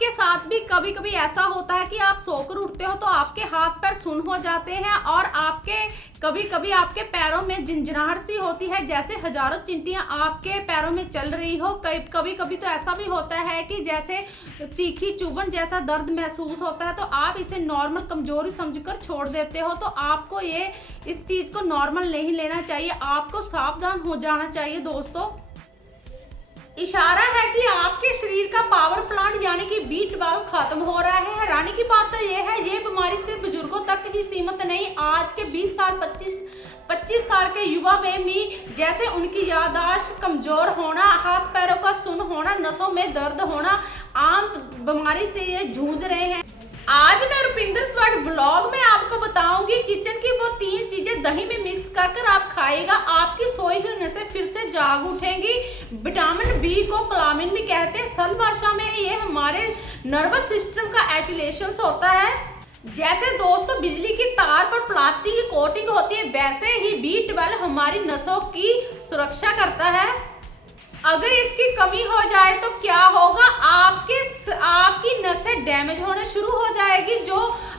आपके साथ भी कभी कभी ऐसा होता है कि आप सोकर उठते हो तो आपके हाथ पैर सुन्न हो जाते हैं और आपके कभी कभी आपके पैरों में झिंझनाहट सी होती है, जैसे हजारों चींटियां आपके पैरों में चल रही हो। कभी कभी तो ऐसा भी होता है कि जैसे तीखी चुभन जैसा दर्द महसूस होता है, तो आप इसे नॉर्मल कमजोरी समझकर छोड़ देते हो। तो आपको ये इस चीज को नॉर्मल नहीं लेना चाहिए, आपको सावधान हो जाना चाहिए दोस्तों। इशारा है कि आपके शरीर का पावर प्लांट यानी कि B12 खत्म हो रहा है। हैरानी की बात तो ये है, ये बीमारी सिर्फ बुजुर्गों तक ही सीमित नहीं, आज के 20 साल 25 साल के युवा में भी जैसे उनकी याददाश्त कमजोर होना, हाथ पैरों का सुन्न होना, नसों में दर्द होना आम बीमारी से ये जूझ रहे हैं। आज मैं रुपिंदर स्वर्ट व्लॉग में आपको बताऊंगी किचन की वो 3 चीजें दही में मिक्स कर आप खाएगा, आपकी सोई हुई नसें फिर से जाग उठेंगी। विटामिन बी को क्लामिन भी कहते हैं, सरल भाषा में ये हमारे नर्वस सिस्टम का एजुलेशन होता है। जैसे दोस्तों बिजली की तार पर प्लास्टिक की कोटिंग होती है, वैसे ही B12 हमारी नसों की सुरक्षा करता है। अगर इसकी कमी हो जाए तो क्या होगा, आपकी नसें डैमेज होने शुरू हो जाएगी, जो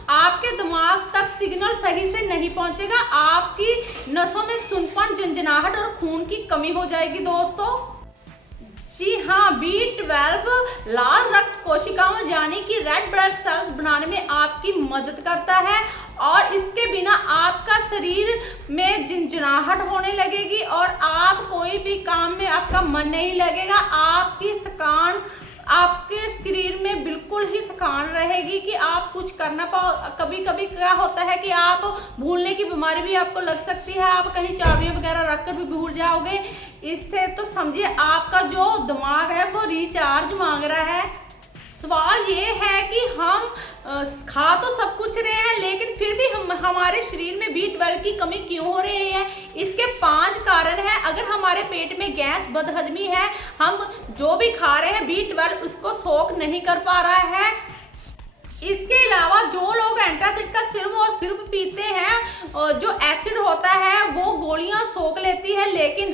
आपके दिमाग तक सिग्नल सही से नहीं पहुंचेगा, आपकी नसों में सुनपन, झंझनाहट और खून की कमी हो जाएगी दोस्तों। जी हाँ, B12 लाल रक्त कोशिकाओं यानी कि रेड ब्लड सेल्स बनाने में आपकी मदद करता है और इसके बिना आपका शरीर में झंझनाहट होने लगेगी और आप कोई भी काम में आपका मन नहीं लगेगा, आपकी थकान, आपके शरीर में बिल्कुल ही थकान रहेगी कि आप कुछ करना पाओ। कभी कभी क्या होता है कि आप भूलने की बीमारी भी आपको लग सकती है, आप कहीं चाबियां वगैरह रखकर भी भूल जाओगे। इससे तो समझिए आपका जो दिमाग है वो रिचार्ज मांग रहा है। सवाल ये है कि हम खा तो सब कुछ रहे हैं, लेकिन फिर भी हमारे शरीर में B12 की कमी क्यों हो रही है? इसके 5 कारण हैं। अगर हमारे पेट में गैस, बदहजमी है, हम जो भी खा रहे हैं B12 उसको सोख नहीं कर पा रहा है। इसके अलावा जो लोग एंटासिड का सिरप और सिरप पीते हैं, जो एसिड होता है वो गोलियां सोख लेती है, लेकिन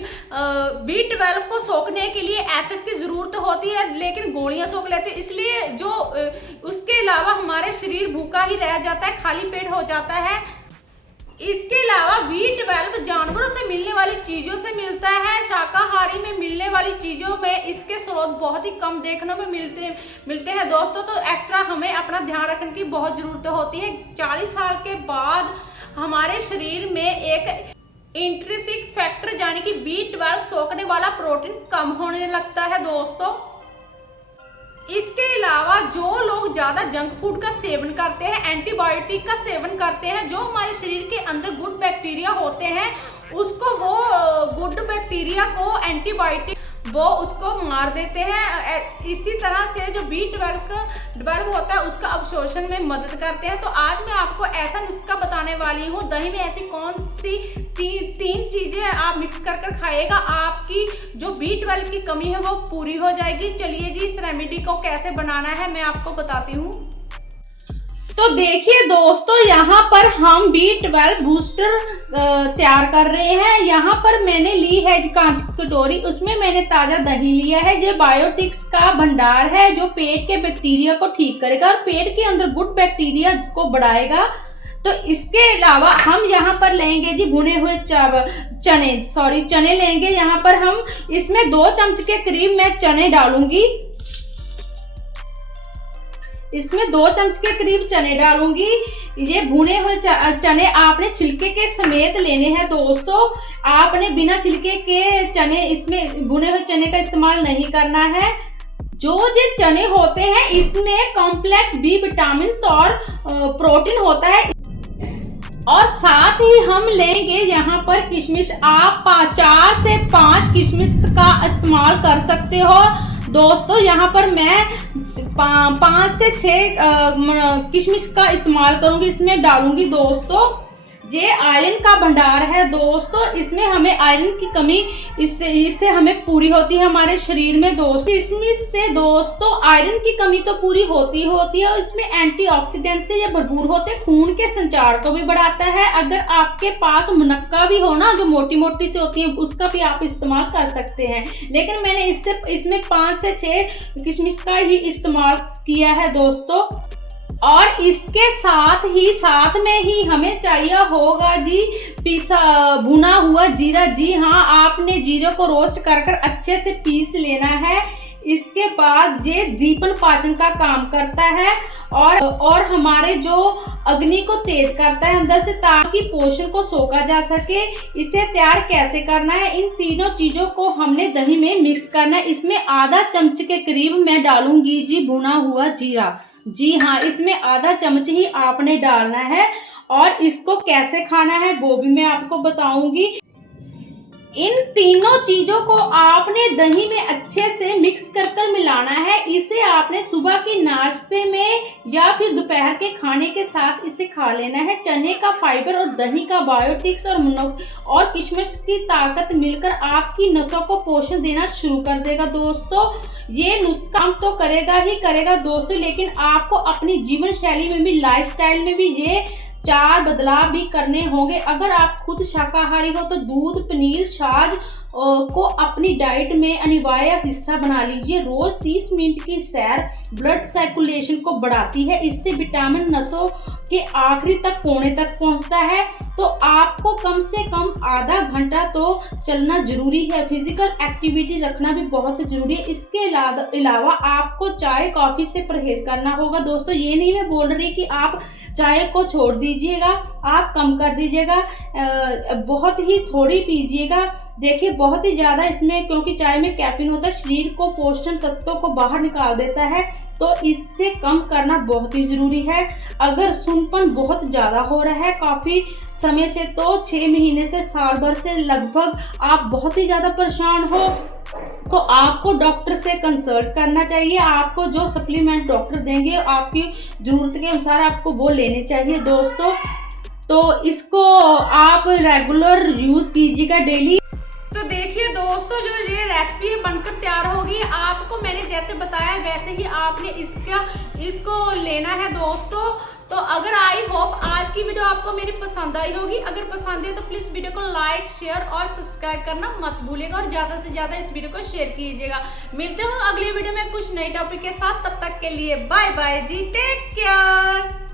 B12 को सोखने के लिए एसिड की जरूरत होती है, लेकिन गोलियां सोख लेती है। इसलिए जो उसके अलावा हमारे शरीर भूखा ही रह जाता है, खाली पेट हो जाता है। इसके अलावा B12 जानवरों से मिलने वाली चीजों से मिलता है, शाकाहारी में मिलने वाली चीजों में इसके स्रोत बहुत ही कम देखने में मिलते हैं दोस्तों। तो एक्स्ट्रा हमें अपना ध्यान रखने की बहुत जरूरत होती है। 40 साल के बाद हमारे शरीर में एक इंट्रिंसिक फैक्टर यानी कि B12 सोखने वाला प्रोटीन कम होने लगता है दोस्तों। इसके अलावा जो लोग ज्यादा जंक फूड का सेवन करते हैं, एंटीबायोटिक का सेवन करते हैं, जो हमारे शरीर के अंदर गुड बैक्टीरिया होते हैं उसको वो गुड बैक्टीरिया को एंटीबायोटिक वो उसको मार देते हैं। इसी तरह से जो B12 होता है उसका अवशोषण में मदद करते हैं। तो आज मैं आपको ऐसा नुस्खा बताने वाली हूँ, दही में ऐसी कौन सी 3 चीजें आप मिक्स कर खाइएगा, आपकी जो B12 की कमी है वो पूरी हो जाएगी। चलिए जी, इस रेमेडी को कैसे बनाना है मैं आपको बताती हूँ। तो देखिए दोस्तों, यहाँ पर हम B12 बूस्टर तैयार कर रहे हैं। यहाँ पर मैंने ली है कांच की कटोरी, उसमें मैंने ताजा दही लिया है। ये बायोटिक्स का भंडार है जो पेट के बैक्टीरिया को ठीक करेगा और पेट के अंदर गुड बैक्टीरिया को बढ़ाएगा। तो इसके अलावा हम यहाँ पर लेंगे जी भुने हुए चने लेंगे। यहाँ पर हम इसमें 2 चम्मच के करीब मैं चने डालूंगी। इसमें 2 चम्मच के करीब चने डालूंगी। ये भुने हुए चने आपने छिलके के समेत लेने हैं दोस्तों, आपने बिना छिलके के चने, इसमें भुने हुए चने का इस्तेमाल नहीं करना है। जो ये चने होते हैं इसमें कॉम्प्लेक्स B विटामिन और प्रोटीन होता है। और साथ ही हम लेंगे यहाँ पर किशमिश, आप 4 से 5 किशमिश का इस्तेमाल कर सकते हो दोस्तों। यहाँ पर मैं 5 से 6 किशमिश का इस्तेमाल करूंगी, इसमें डालूंगी दोस्तों। ये आयरन का भंडार है दोस्तों, इसमें हमें आयरन की कमी इससे हमें पूरी होती है हमारे शरीर में दोस्तों। इसमें से दोस्तों आयरन की कमी तो पूरी होती है और इसमें एंटीऑक्सीडेंट से ये भरपूर होते हैं, खून के संचार को भी बढ़ाता है। अगर आपके पास मुनक्का भी हो ना, जो मोटी मोटी से होती है, उसका भी आप इस्तेमाल कर सकते हैं, लेकिन मैंने इसमें 5 से 6 किशमिश का ही इस्तेमाल किया है दोस्तों। और इसके साथ में ही हमें चाहिए होगा जी भुना हुआ जीरा। जी हाँ, आपने जीरे को रोस्ट कर अच्छे से पीस लेना है। इसके बाद ये दीपन पाचन का काम करता है और हमारे जो अग्नि को तेज करता है अंदर से, ताकि पोषण को सोखा जा सके। इसे तैयार कैसे करना है, इन तीनों चीजों को हमने दही में मिक्स करना है। इसमें आधा चम्मच के करीब मैं डालूंगी जी भुना हुआ जीरा। जी हाँ, इसमें आधा चम्मच ही आपने डालना है और इसको कैसे खाना है वो भी मैं आपको बताऊंगी। इन तीनों चीजों को आपने दही में अच्छे से मिक्स कर मिलाना है। इसे आपने सुबह के नाश्ते में या फिर दोपहर के खाने के साथ इसे खा लेना है। चने का फाइबर और दही का बायोटिक्स और किशमिश की ताकत मिलकर आपकी नसों को पोषण देना शुरू कर देगा दोस्तों। ये नुस्खा तो करेगा ही करेगा दोस्तों, लेकिन आपको अपनी जीवन शैली में भी, लाइफस्टाइल में भी ये 4 बदलाव भी करने होंगे। अगर आप खुद शाकाहारी हो तो दूध, पनीर, छाछ को अपनी डाइट में अनिवार्य हिस्सा बना लीजिए। रोज 30 मिनट की सैर ब्लड सर्कुलेशन को बढ़ाती है। इससे विटामिन नसों के आखिरी तक, कोने तक पहुंचता है। तो आपको कम से कम आधा घंटा तो चलना जरूरी है। फिजिकल एक्टिविटी रखना भी बहुत जरूरी है। इसके अलावा आपको चाय कॉफी से परहेज करना होगा दोस्तों। ये नहीं मैं बोल रही कि आप चाय को छोड़ दीजिएगा, आप कम कर दीजिएगा, बहुत ही थोड़ी पीजिएगा। देखिए बहुत ही ज्यादा इसमें, क्योंकि चाय में कैफीन होता है, शरीर को पोषण तत्वों को बाहर निकाल देता है, तो इससे कम करना बहुत ही जरूरी है। अगर सुनपन बहुत ज्यादा हो रहा है काफी समय से, तो 6 महीने से साल भर से लगभग आप बहुत ही ज्यादा परेशान हो, तो आपको डॉक्टर से कंसल्ट करना चाहिए। आपको जो सप्लीमेंट डॉक्टर देंगे आपकी जरूरत के अनुसार आपको वो लेने चाहिए दोस्तों। तो इसको आप रेगुलर यूज कीजिएगा डेली। तो देखिए दोस्तों, जो ये रेसिपी बनकर तैयार होगी, आपको मैंने जैसे बताया वैसे ही आपने इसको लेना है दोस्तों। तो अगर आई होप आज की वीडियो आपको मेरी पसंद आई होगी। अगर पसंद है तो प्लीज वीडियो को लाइक, शेयर और सब्सक्राइब करना मत भूलिएगा और ज्यादा से ज्यादा इस वीडियो को शेयर कीजिएगा। मिलते हैं अगली वीडियो में कुछ नए टॉपिक के साथ, तब तक के लिए बाय बाय जी, टेक केयर।